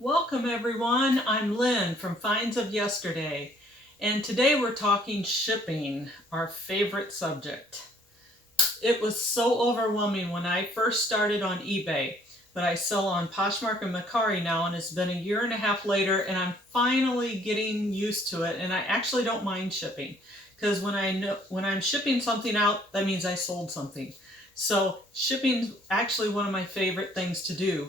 Welcome everyone, I'm Lynn from Finds of Yesterday, and today we're talking shipping, our favorite subject. It was so overwhelming when I first started on eBay, but I sell on Poshmark and Mercari now, and it's been a year and a half later and I'm finally getting used to it, and I actually don't mind shipping because when I'm shipping something out, that means I sold something. So shipping's actually one of my favorite things to do.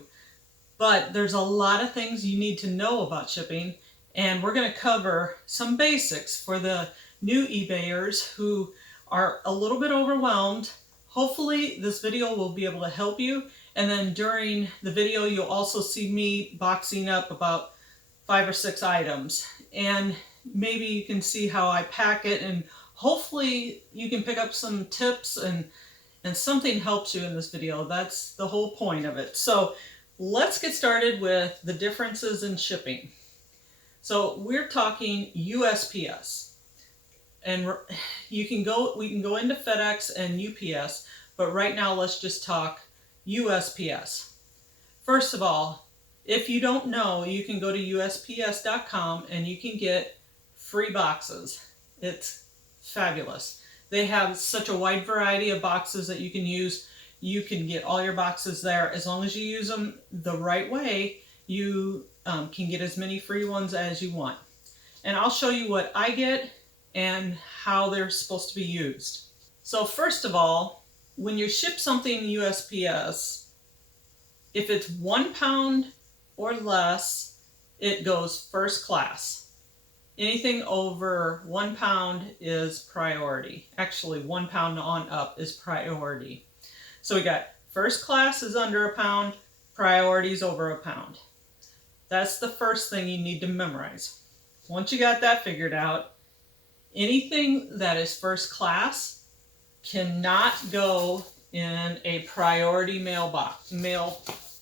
But there's a lot of things you need to know about shipping, and we're going to cover some basics for the new eBayers who are a little bit overwhelmed. Hopefully this video will be able to help you, and then during the video you'll also see me boxing up about 5 or 6 items, and maybe you can see how I pack it, and hopefully you can pick up some tips and something helps you in this video. That's the whole point of it. So let's get started with the differences in shipping. So we're talking USPS, and we can go into FedEx and UPS, but right now let's just talk USPS. First of all, if you don't know, you can go to USPS.com and you can get free boxes. It's fabulous. They have such a wide variety of boxes that you can use. You can get all your boxes there. As long as you use them the right way, you can get as many free ones as you want. And I'll show you what I get and how they're supposed to be used. So first of all, when you ship something USPS, if it's 1 pound or less, it goes first class. Anything over 1 pound is priority. Actually, 1 pound on up is priority. So we got first class is under a pound, priorities over a pound. That's the first thing you need to memorize. Once you got that figured out, anything that is first class cannot go in a priority mail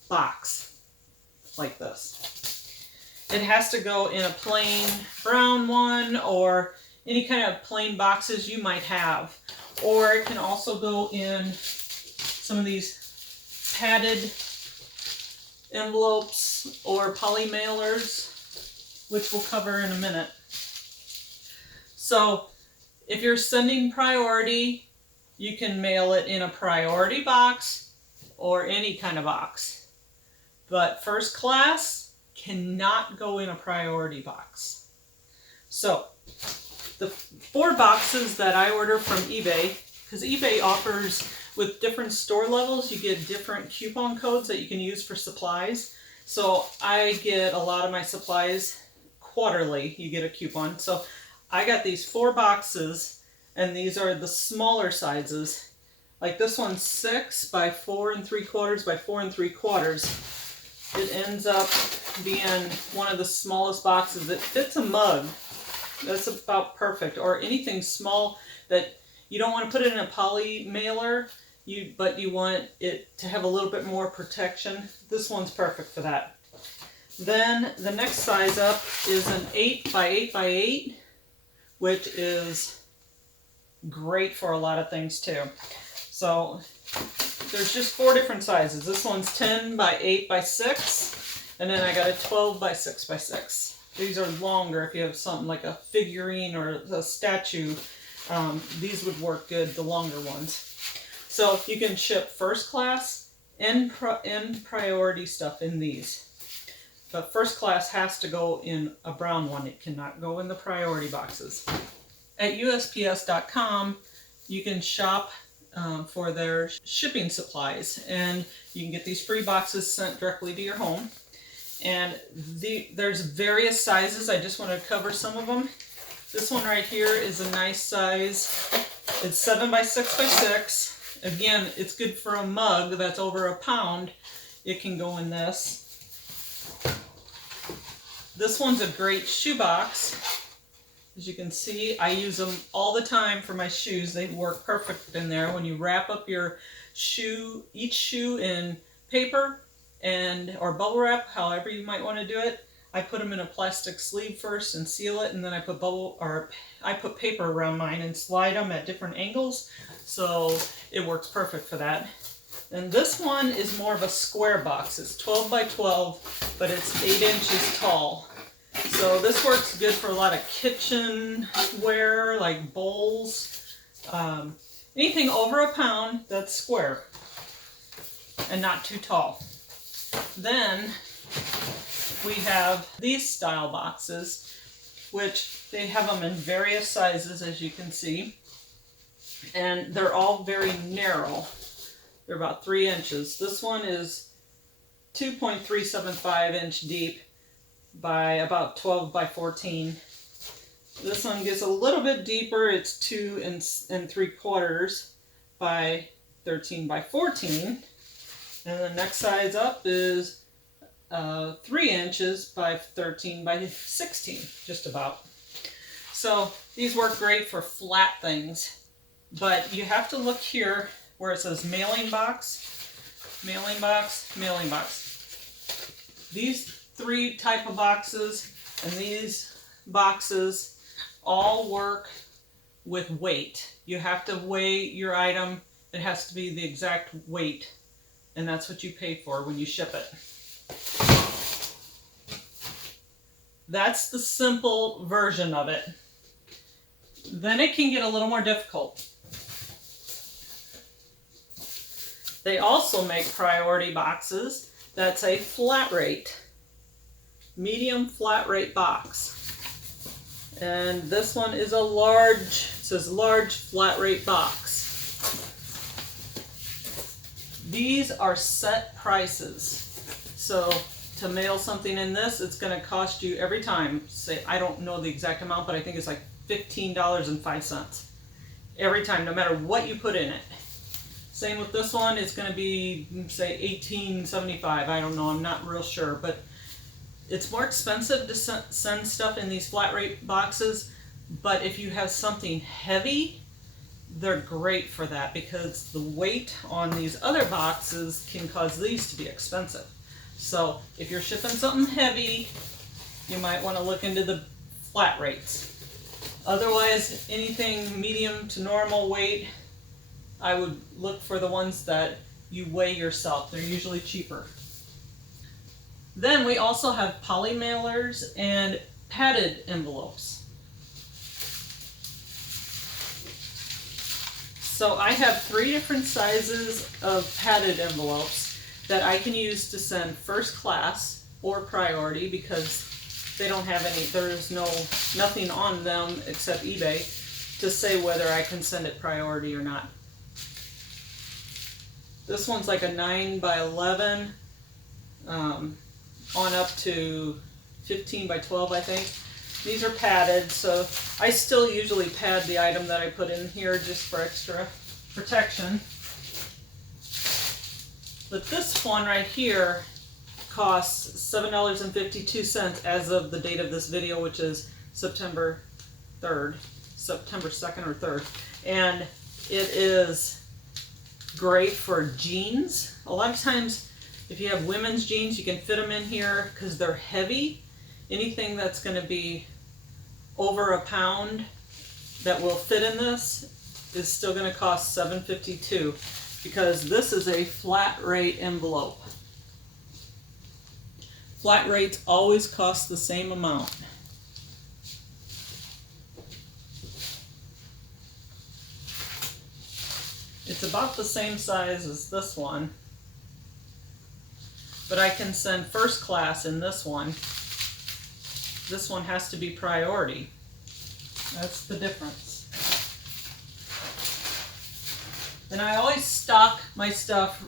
box like this. It has to go in a plain brown one or any kind of plain boxes you might have. Or it can also go in some of these padded envelopes or poly mailers, which we'll cover in a minute. So if you're sending priority, you can mail it in a priority box or any kind of box. But first class cannot go in a priority box. So the 4 boxes that I order from eBay, because eBay offers, with different store levels, you get different coupon codes that you can use for supplies. So I get a lot of my supplies quarterly. You get a coupon. So I got these 4 boxes, and these are the smaller sizes. Like this one's 6 by 4 3/4 by 4 3/4. It ends up being one of the smallest boxes. It fits a mug. That's about perfect. Or anything small that you don't want to put it in a poly mailer, but you want it to have a little bit more protection. This one's perfect for that. Then the next size up is an 8 by 8 by 8, which is great for a lot of things too. So there's just 4 different sizes. This one's 10 by 8 by 6, and then I got a 12 by 6 by 6. These are longer if you have something like a figurine or a statue. These would work good, the longer ones. So you can ship first class and priority stuff in these. But first class has to go in a brown one. It cannot go in the priority boxes. At USPS.com, you can shop for their shipping supplies, and you can get these free boxes sent directly to your home. And there's various sizes. I just want to cover some of them. This one right here is a nice size. It's 7 by 6 by 6. Again, it's good for a mug that's over a pound. It can go in this. This one's a great shoe box. As you can see, I use them all the time for my shoes. They work perfect in there. When you wrap up your shoe, each shoe in paper or bubble wrap, however you might want to do it, I put them in a plastic sleeve first and seal it, and then I put paper around mine and slide them at different angles, so it works perfect for that. And this one is more of a square box. It's 12 by 12, but it's 8 inches tall. So this works good for a lot of kitchenware, like bowls. Anything over a pound that's square and not too tall. Then we have these style boxes, which they have them in various sizes, as you can see. And they're all very narrow. They're about 3 inches. This one is 2.375 inch deep by about 12 by 14. This one gets a little bit deeper. It's 2 3/4 by 13 by 14. And the next size up is 3 inches by 13 by 16, just about. So these work great for flat things, but you have to look here where it says mailing box, mailing box, mailing box. These 3 type of boxes and these boxes all work with weight. You have to weigh your item. It has to be the exact weight, and that's what you pay for when you ship it. That's the simple version of it. Then it can get a little more difficult. They also make priority boxes. That's a flat rate, medium flat rate box. And this one is a large, it says large flat rate box. These are set prices. So to mail something in this, it's going to cost you every time, say, I don't know the exact amount, but I think it's like $15.05 every time, no matter what you put in it. Same with this one, it's going to be, say, $18.75. I don't know, I'm not real sure, but it's more expensive to send stuff in these flat rate boxes. But if you have something heavy, they're great for that, because the weight on these other boxes can cause these to be expensive. So if you're shipping something heavy, you might want to look into the flat rates. Otherwise, anything medium to normal weight, I would look for the ones that you weigh yourself. They're usually cheaper. Then we also have poly mailers and padded envelopes. So I have 3 different sizes of padded envelopes that I can use to send first class or priority, because they don't have any, there's nothing on them except eBay to say whether I can send it priority or not. This one's like a 9 by 11 on up to 15 by 12, I think. These are padded, so I still usually pad the item that I put in here just for extra protection. But this one right here costs $7.52 as of the date of this video, which is September 2nd or 3rd. And it is great for jeans. A lot of times, if you have women's jeans, you can fit them in here because they're heavy. Anything that's going to be over a pound that will fit in this is still going to cost $7.52, because this is a flat rate envelope. Flat rates always cost the same amount. It's about the same size as this one, but I can send first class in this one. This one has to be priority. That's the difference. And I always stock my stuff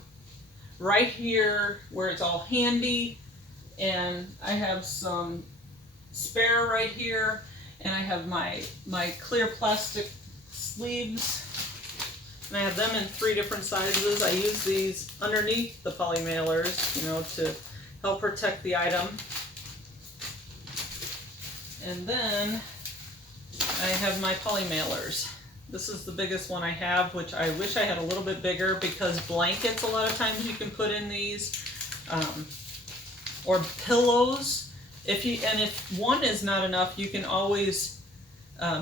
right here where it's all handy, and I have some spare right here, and I have my clear plastic sleeves, and I have them in 3 different sizes. I use these underneath the poly mailers, you know, to help protect the item. And then I have my poly mailers. This is the biggest one I have, which I wish I had a little bit bigger, because blankets, a lot of times you can put in these, or pillows. If one is not enough, you can always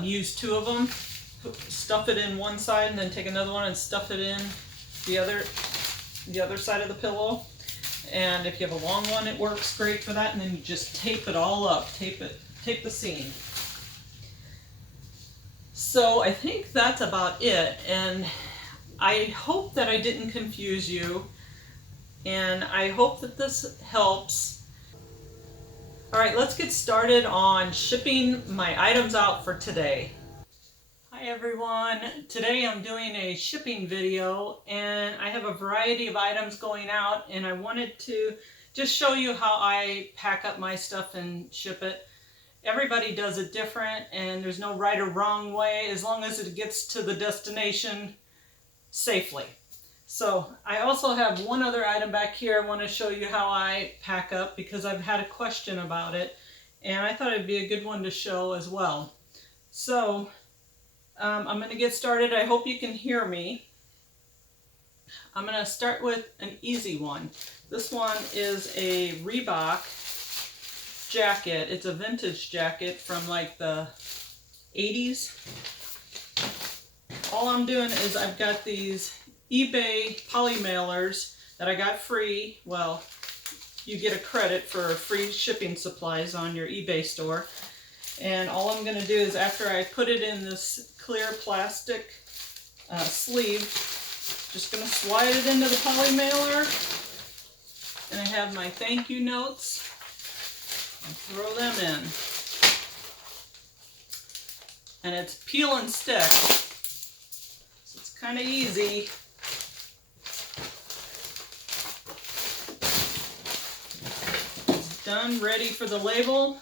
use 2 of them. Stuff it in one side and then take another one and stuff it in the other. the other side of the pillow. And if you have a long one, it works great for that. And then you just tape it all up, tape the seam. So I think that's about it. And I hope that I didn't confuse you. And I hope that this helps. All right, let's get started on shipping my items out for today. Hi everyone, today I'm doing a shipping video and I have a variety of items going out and I wanted to just show you how I pack up my stuff and ship it. Everybody does it different and there's no right or wrong way as long as it gets to the destination safely. So I also have one other item back here I want to show you how I pack up because I've had a question about it and I thought it'd be a good one to show as well. So I'm going to get started. I hope you can hear me. I'm going to start with an easy one. This one is a Reebok jacket. It's a vintage jacket from like the 80s. All I'm doing is I've got these eBay poly mailers that I got free. Well, you get a credit for free shipping supplies on your eBay store. And all I'm going to do is after I put it in this clear plastic sleeve, just going to slide it into the poly mailer. And I have my thank you notes. And throw them in. And it's peel and stick. So it's kind of easy. It's done, ready for the label.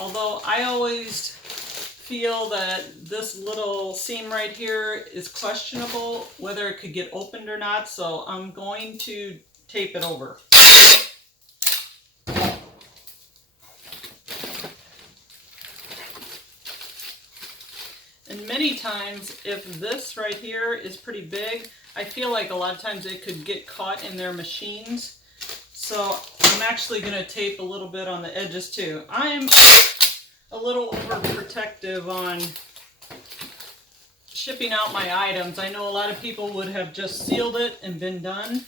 Although I always feel that this little seam right here is questionable whether it could get opened or not, so I'm going to tape it over. And many times, if this right here is pretty big, I feel like a lot of times it could get caught in their machines. So I'm actually going to tape a little bit on the edges too. I'm a little overprotective on shipping out my items. I know a lot of people would have just sealed it and been done.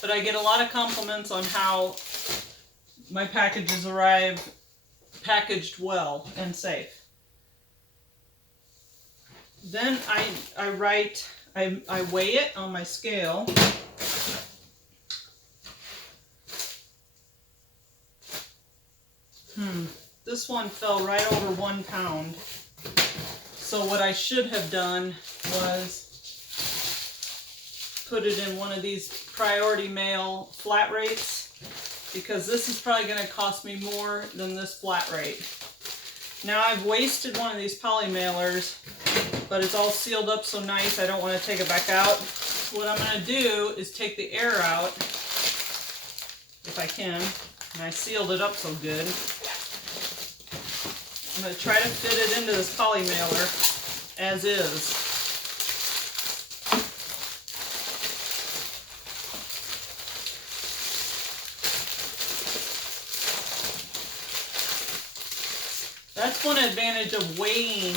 But I get a lot of compliments on how my packages arrive packaged well and safe. Then I weigh it on my scale. This one fell right over 1 pound. So what I should have done was put it in one of these priority mail flat rates because this is probably going to cost me more than this flat rate. Now I've wasted one of these poly mailers, but it's all sealed up so nice I don't want to take it back out. What I'm going to do is take the air out, if I can, and I sealed it up so good. I'm going to try to fit it into this poly mailer as is. That's one advantage of weighing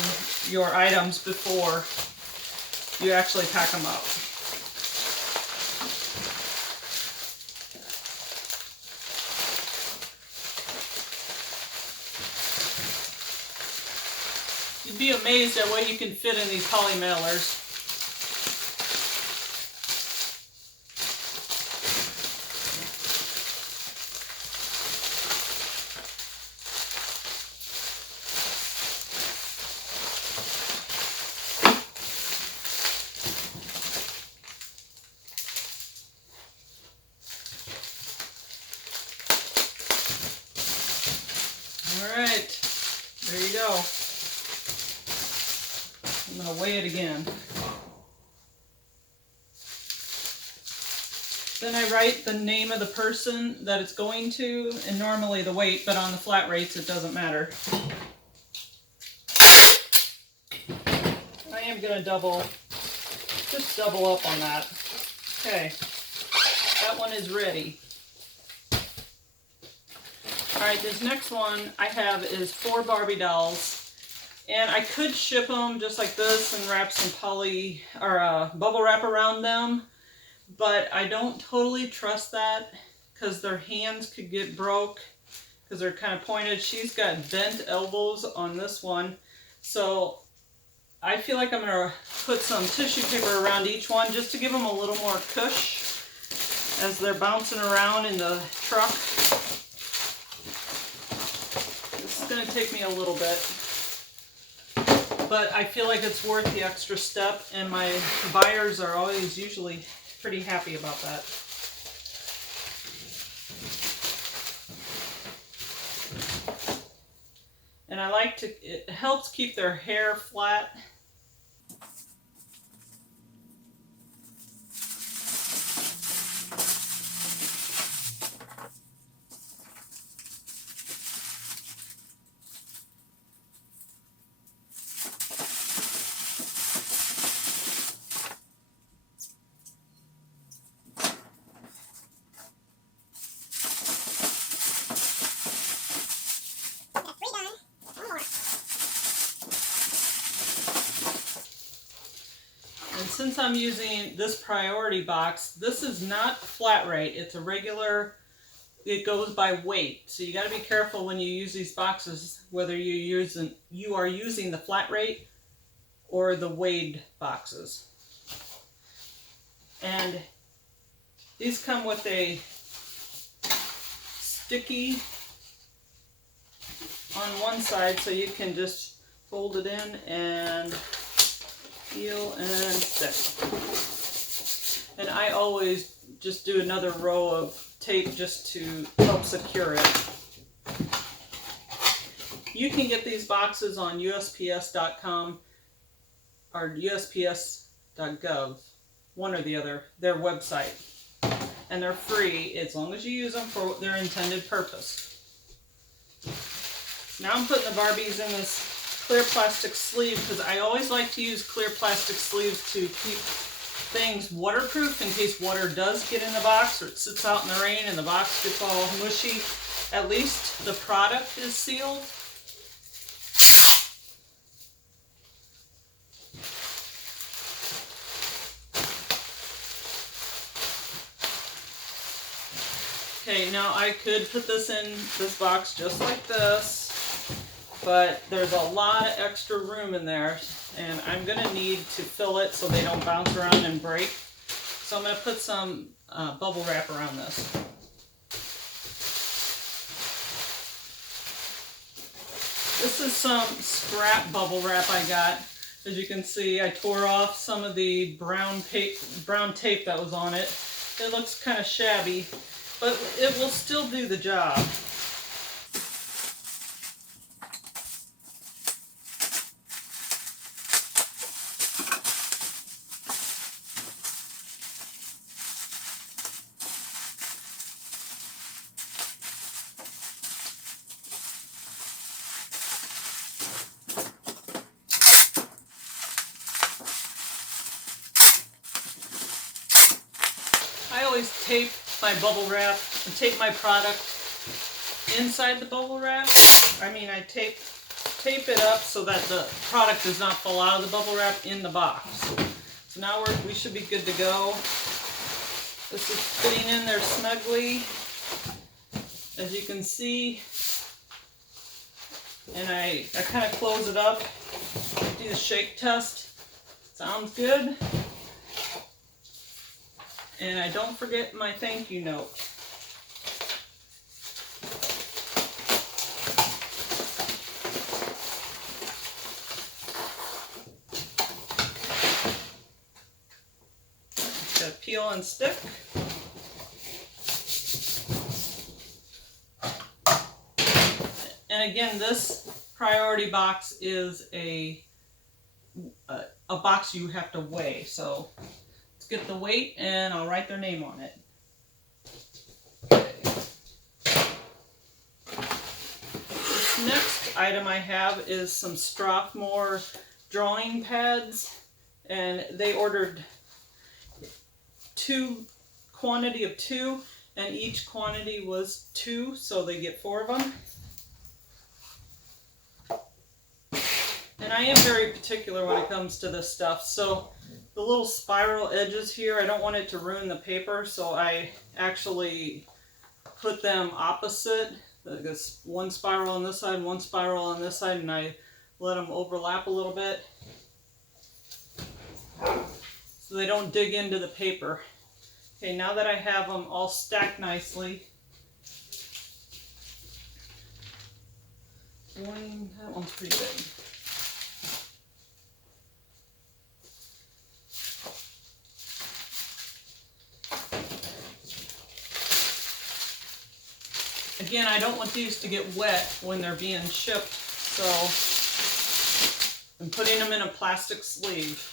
your items before you actually pack them up. You'd be amazed at what you can fit in these poly mailers. All right, there you go. I'm going to weigh it again. Then I write the name of the person that it's going to, and normally the weight, but on the flat rates it doesn't matter. I am going to just double up on that. Okay, that one is ready. Alright, this next one I have is 4 Barbie dolls. And I could ship them just like this and wrap some poly or bubble wrap around them, but I don't totally trust that because their hands could get broke because they're kind of pointed. She's got bent elbows on this one, so I feel like I'm going to put some tissue paper around each one just to give them a little more cush as they're bouncing around in the truck. This is going to take me a little bit, but I feel like it's worth the extra step, and my buyers are always usually pretty happy about that. And I like to, it helps keep their hair flat. And since I'm using this priority box, this is not flat rate. It's a regular, it goes by weight. So you got to be careful when you use these boxes, whether you are using the flat rate or the weighed boxes. And these come with a sticky on one side, so you can just fold it in and peel and stick. And I always just do another row of tape just to help secure it. You can get these boxes on USPS.com or USPS.gov, one or the other, their website. And they're free as long as you use them for their intended purpose. Now I'm putting the Barbies in this clear plastic sleeve because I always like to use clear plastic sleeves to keep things waterproof in case water does get in the box or it sits out in the rain and the box gets all mushy. At least the product is sealed. Okay, now I could put this in this box just like this, but there's a lot of extra room in there, and I'm going to need to fill it so they don't bounce around and break. So I'm going to put some bubble wrap around this. This is some scrap bubble wrap I got. As you can see, I tore off some of the brown tape that was on it. It looks kind of shabby, but it will still do the job. I always tape my bubble wrap and tape my product inside the bubble wrap. I tape it up so that the product does not fall out of the bubble wrap in the box. So now we should be good to go. This is fitting in there snugly, as you can see. And I kind of close it up, do the shake test. Sounds good. And I don't forget my thank you note. Gotta peel and stick. And again, this priority box is a box you have to weigh. So let's get the weight and I'll write their name on it. This next item I have is some Strathmore drawing pads, and they ordered quantity of 2, and each quantity was 2, so they get 4 of them. I am very particular when it comes to this stuff. So the little spiral edges here, I don't want it to ruin the paper, so I actually put them opposite. This one spiral on this side, one spiral on this side, and I let them overlap a little bit so they don't dig into the paper. Okay, now that I have them all stacked nicely, that one's pretty big. Again, I don't want these to get wet when they're being shipped, so I'm putting them in a plastic sleeve.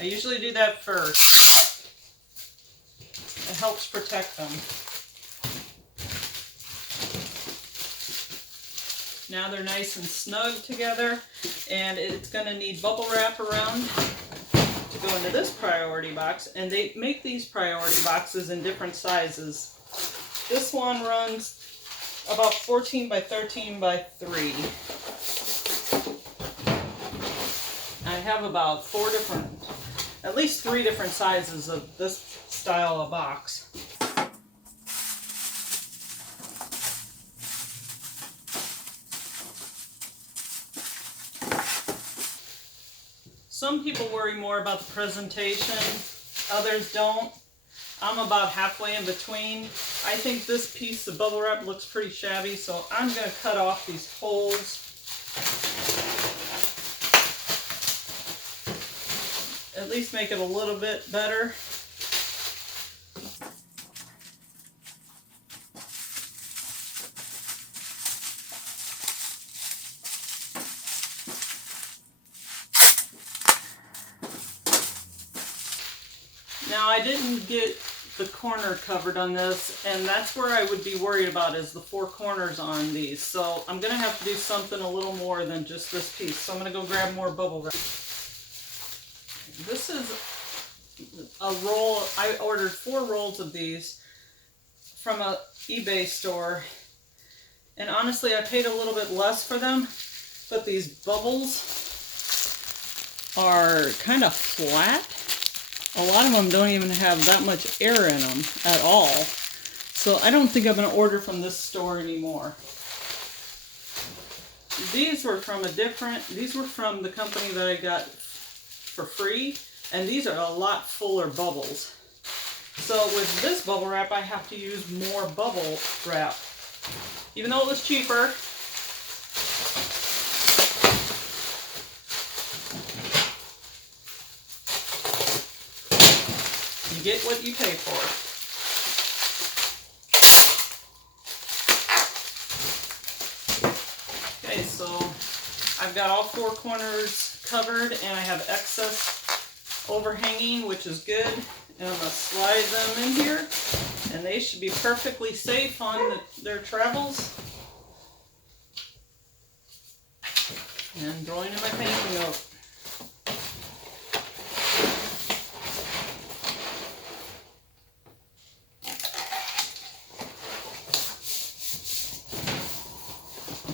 I usually do that first. It helps protect them. Now they're nice and snug together, and it's going to need bubble wrap around to go into this priority box, and they make these priority boxes in different sizes. This one runs about 14 by 13 by 3. I have about at least 3 different sizes of this style of box. Some people worry more about the presentation, others don't. I'm about halfway in between. I think this piece of bubble wrap looks pretty shabby, so I'm going to cut off these holes. At least make it a little bit better. Now I didn't get the corner covered on this, and that's where I would be worried about, is the 4 corners on these. So I'm going to have to do something a little more than just this piece. So I'm going to go grab more bubble wrap. This is a roll. I ordered 4 rolls of these from a eBay store, and honestly I paid a little bit less for them, but these bubbles are kind of flat. A lot of them don't even have that much air in them at all. So I don't think I'm going to order from this store anymore. These were from these were from the company that I got for free, and these are a lot fuller bubbles. So with this bubble wrap, I have to use more bubble wrap. Even though it was cheaper, you get what you pay for. Okay, so I've got all 4 corners covered, and I have excess overhanging, which is good. And I'm going to slide them in here, and they should be perfectly safe on their travels. And I'm drawing in my painting note.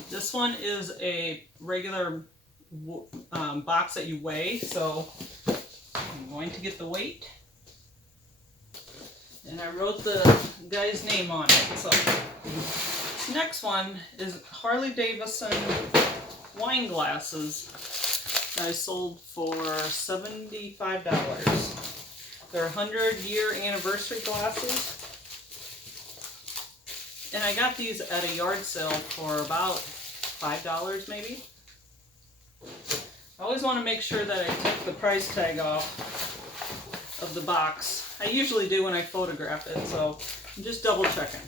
This one is a regular box that you weigh, so I'm going to get the weight. And I wrote the guy's name on it. So this next one is Harley Davidson wine glasses that I sold for $75. They're 100-year anniversary glasses. And I got these at a yard sale for about $5 maybe. I always want to make sure that I take the price tag off of the box. I usually do when I photograph it, so I'm just double checking.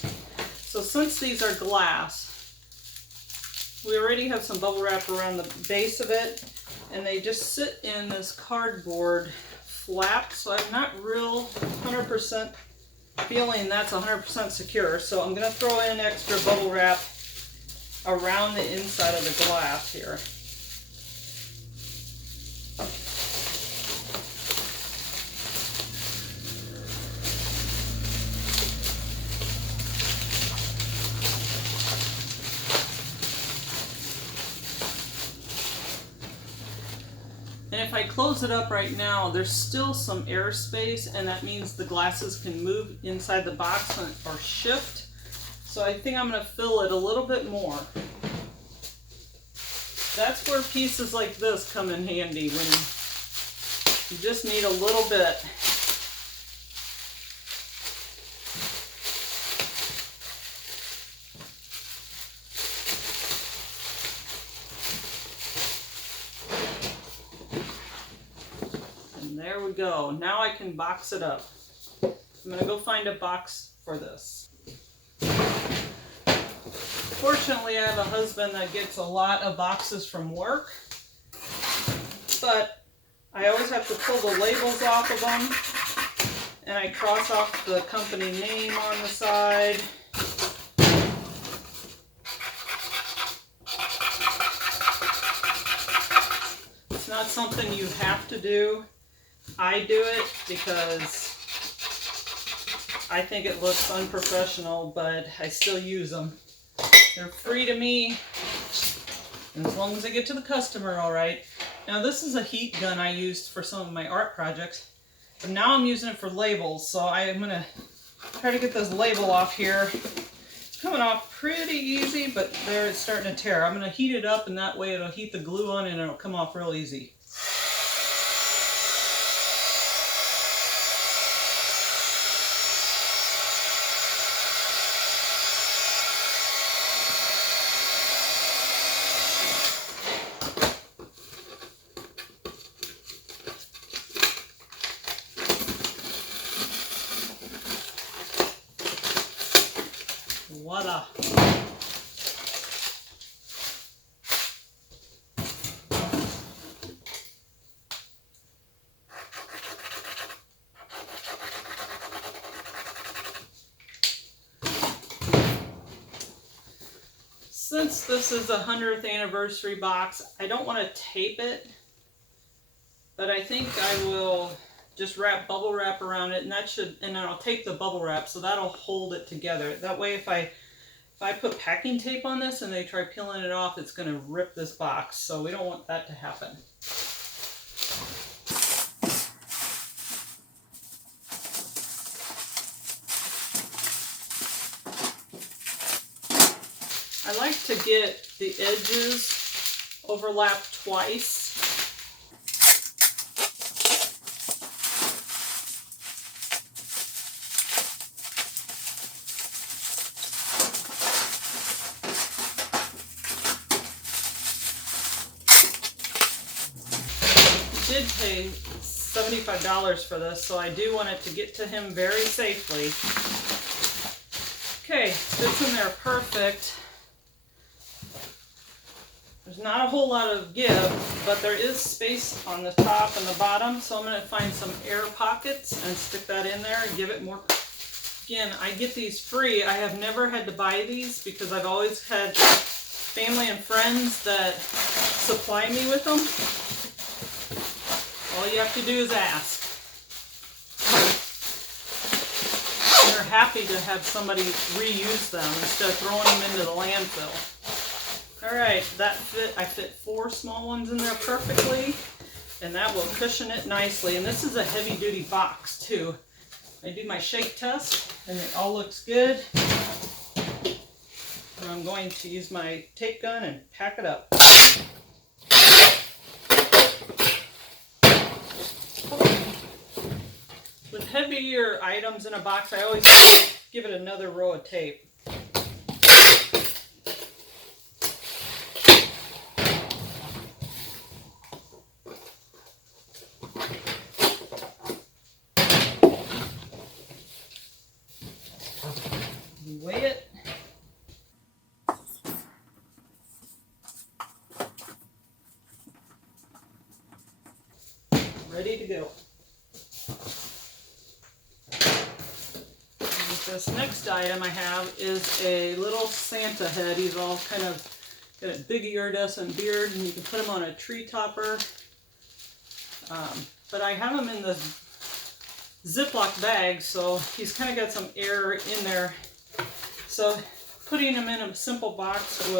So since these are glass, we already have some bubble wrap around the base of it, and they just sit in this cardboard flap, so I'm not real 100% feeling that's 100% secure. So I'm going to throw in extra bubble wrap around the inside of the glass here. if I close it up right now, there's still some air space, and that means the glasses can move inside the box or shift. So I think I'm going to fill it a little bit more. That's where pieces like this come in handy, when you just need a little bit. And there we go. Now I can box it up. I'm going to go find a box for this. Fortunately, I have a husband that gets a lot of boxes from work, but I always have to pull the labels off of them, and I cross off the company name on the side. It's not something you have to do. I do it because I think it looks unprofessional, but I still use them. They're free to me, and as long as I get to the customer all right. Now this is a heat gun I used for some of my art projects, but now I'm using it for labels, so I'm going to try to get this label off here. It's coming off pretty easy, but there it's starting to tear. I'm going to heat it up, and that way it'll heat the glue on and it'll come off real easy. Voila. Since this is a 100th anniversary box, I don't want to tape it, but I think I will just wrap bubble wrap around it, and then I'll tape the bubble wrap, so that'll hold it together. That way if I put packing tape on this and they try peeling it off, it's going to rip this box, so we don't want that to happen. I like to get the edges overlapped twice. He did pay $75 for this, so I do want it to get to him very safely. Okay, fits in there perfect. There's not a whole lot of give, but there is space on the top and the bottom, so I'm going to find some air pockets and stick that in there and give it more. Again, I get these free. I have never had to buy these because I've always had family and friends that supply me with them. All you have to do is ask. They're happy to have somebody reuse them instead of throwing them into the landfill. Alright, that fit. I fit 4 small ones in there perfectly, and that will cushion it nicely. And this is a heavy duty box too. I do my shake test and it all looks good. And I'm going to use my tape gun and pack it up. With heavier items in a box, I always give it another row of tape. You weigh it. Ready to go. This next item I have is a little Santa head. He's all kind of got a big iridescent beard, and you can put him on a tree topper. But I have him in the Ziploc bag, so he's kind of got some air in there. So putting him in a simple box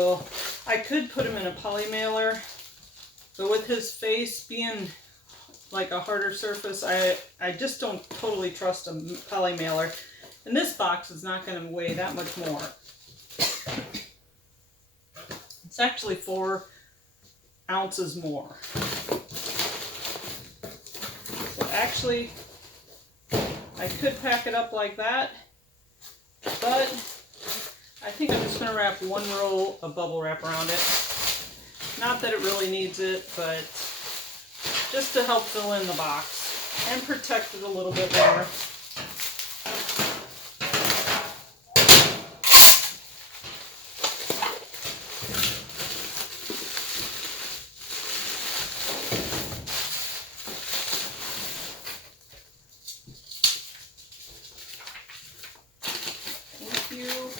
I could put him in a poly mailer, but with his face being like a harder surface. I just don't totally trust a poly mailer. And this box is not going to weigh that much more. It's actually 4 ounces more. So actually, I could pack it up like that, but I think I'm just going to wrap 1 roll of bubble wrap around it. Not that it really needs it, but just to help fill in the box and protect it a little bit more. Thank you.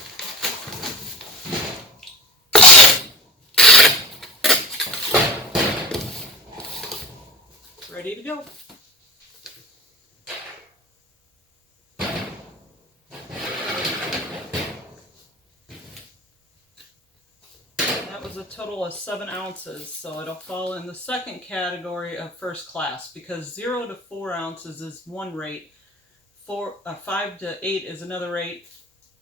Ready to go. That was a total of 7 ounces, so it'll fall in the second category of first class, because 0 to 4 ounces is one rate, 5 to 8 is another rate,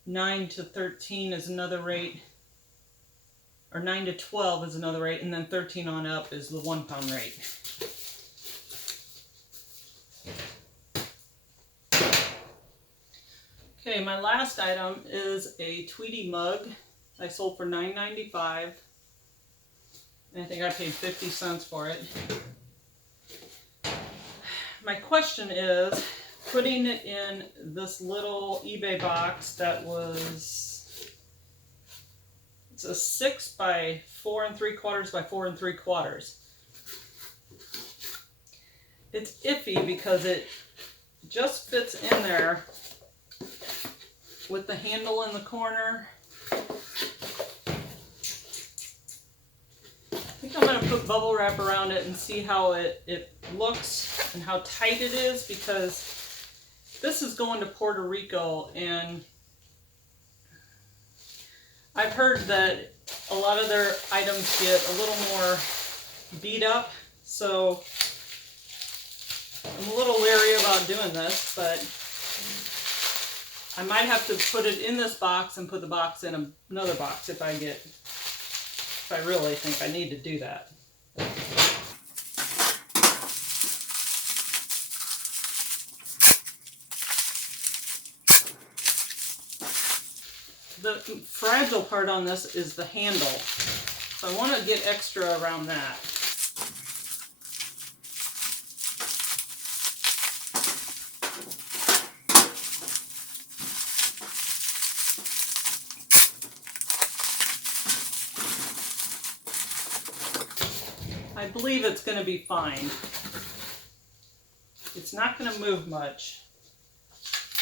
9 to 13 is another rate, or 9 to 12 is another rate, and then 13 on up is the 1 pound rate. Okay, my last item is a Tweety mug I sold for $9.95, and I think I paid 50 cents for it. My question is, putting it in this little eBay box that was, it's a 6 by 4 3/4 by 4 3/4. It's iffy because it just fits in there with the handle in the corner. I think I'm going to put bubble wrap around it and see how it looks and how tight it is, because this is going to Puerto Rico, and I've heard that a lot of their items get a little more beat up, so I'm a little leery about doing this, but I might have to put it in this box and put the box in another box if I really think I need to do that. The fragile part on this is the handle, so I want to get extra around that. I believe it's going to be fine. It's not going to move much.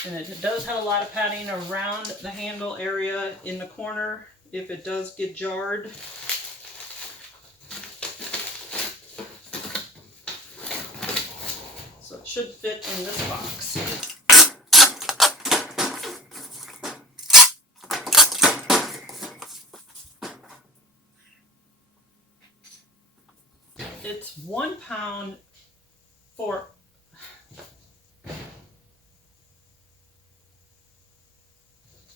And it does have a lot of padding around the handle area in the corner if it does get jarred. So it should fit in this box. It's 1 pound for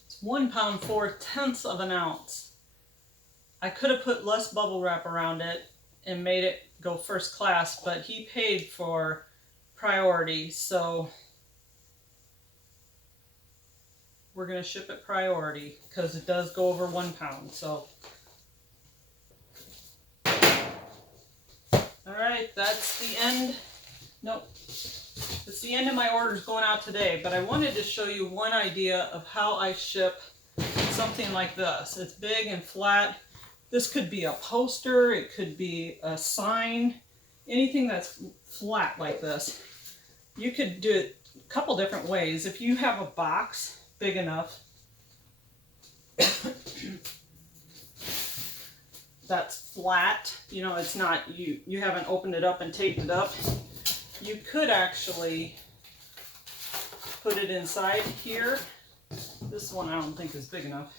it's 1 pound 4/10 of an ounce. I could have put less bubble wrap around it and made it go first class, but he paid for priority, so we're going to ship it priority because it does go over 1 pound. So alright, that's the end. Nope. It's the end of my orders going out today, but I wanted to show you one idea of how I ship something like this. It's big and flat. This could be a poster, it could be a sign, anything that's flat like this. You could do it a couple different ways. If you have a box big enough that's flat, you know, it's not, you haven't opened it up and taped it up, you could actually put it inside here. This one I don't think is big enough.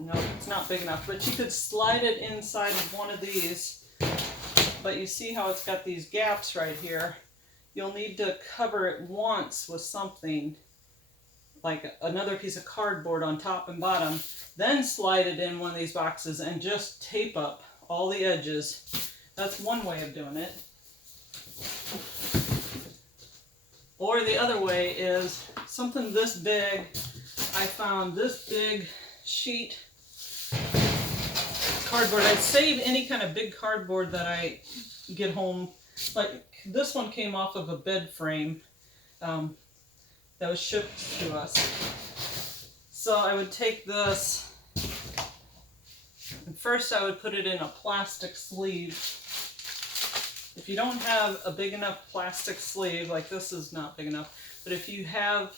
no, it's not big enough, but you could slide it inside of one of these. But you see how it's got these gaps right here. You'll need to cover it once with something, like another piece of cardboard on top and bottom, then slide it in one of these boxes and just tape up all the edges. That's one way of doing it. Or the other way is something this big. I found this big sheet cardboard. I'd save any kind of big cardboard that I get home. Like this one came off of a bed frame that was shipped to us. So I would take this, and first I would put it in a plastic sleeve. If you don't have a big enough plastic sleeve, like this is not big enough, but if you have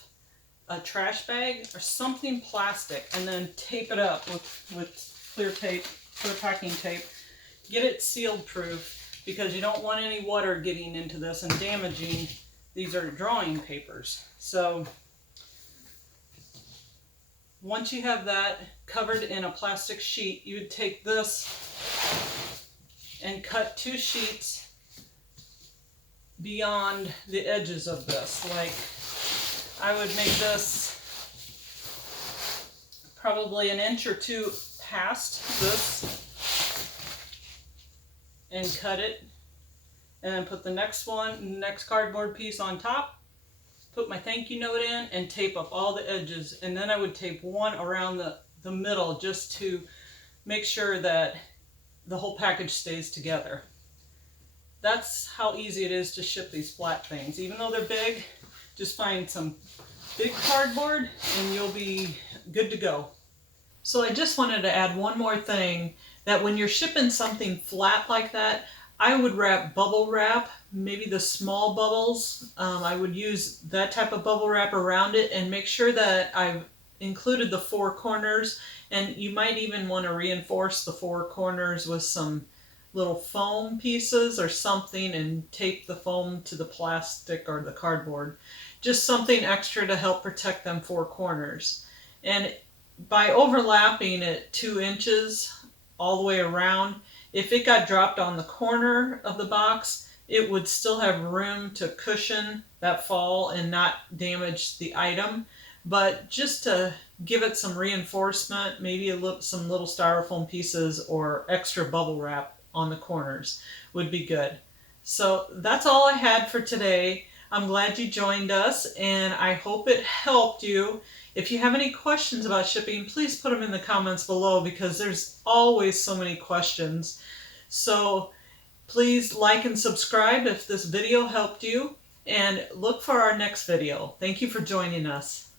a trash bag or something plastic, and then tape it up with clear tape, clear packing tape, get it sealed proof, because you don't want any water getting into this and damaging. These are drawing papers. So once you have that covered in a plastic sheet, you would take this and cut 2 sheets beyond the edges of this. Like I would make this probably an inch or 2 past this and cut it, and then put the next cardboard piece on top, put my thank you note in, and tape up all the edges. And then I would tape one around the middle just to make sure that the whole package stays together. That's how easy it is to ship these flat things. Even though they're big, just find some big cardboard and you'll be good to go. So I just wanted to add one more thing, that when you're shipping something flat like that, I would wrap bubble wrap, maybe the small bubbles. I would use that type of bubble wrap around it and make sure that I've included the 4 corners. And you might even want to reinforce the 4 corners with some little foam pieces or something, and tape the foam to the plastic or the cardboard. Just something extra to help protect them 4 corners. And by overlapping it 2 inches all the way around, if it got dropped on the corner of the box, it would still have room to cushion that fall and not damage the item. But just to give it some reinforcement, maybe some little styrofoam pieces or extra bubble wrap on the corners would be good. So that's all I had for today. I'm glad you joined us, and I hope it helped you. If you have any questions about shipping, please put them in the comments below, because there's always so many questions. So please like and subscribe if this video helped you, and look for our next video. Thank you for joining us.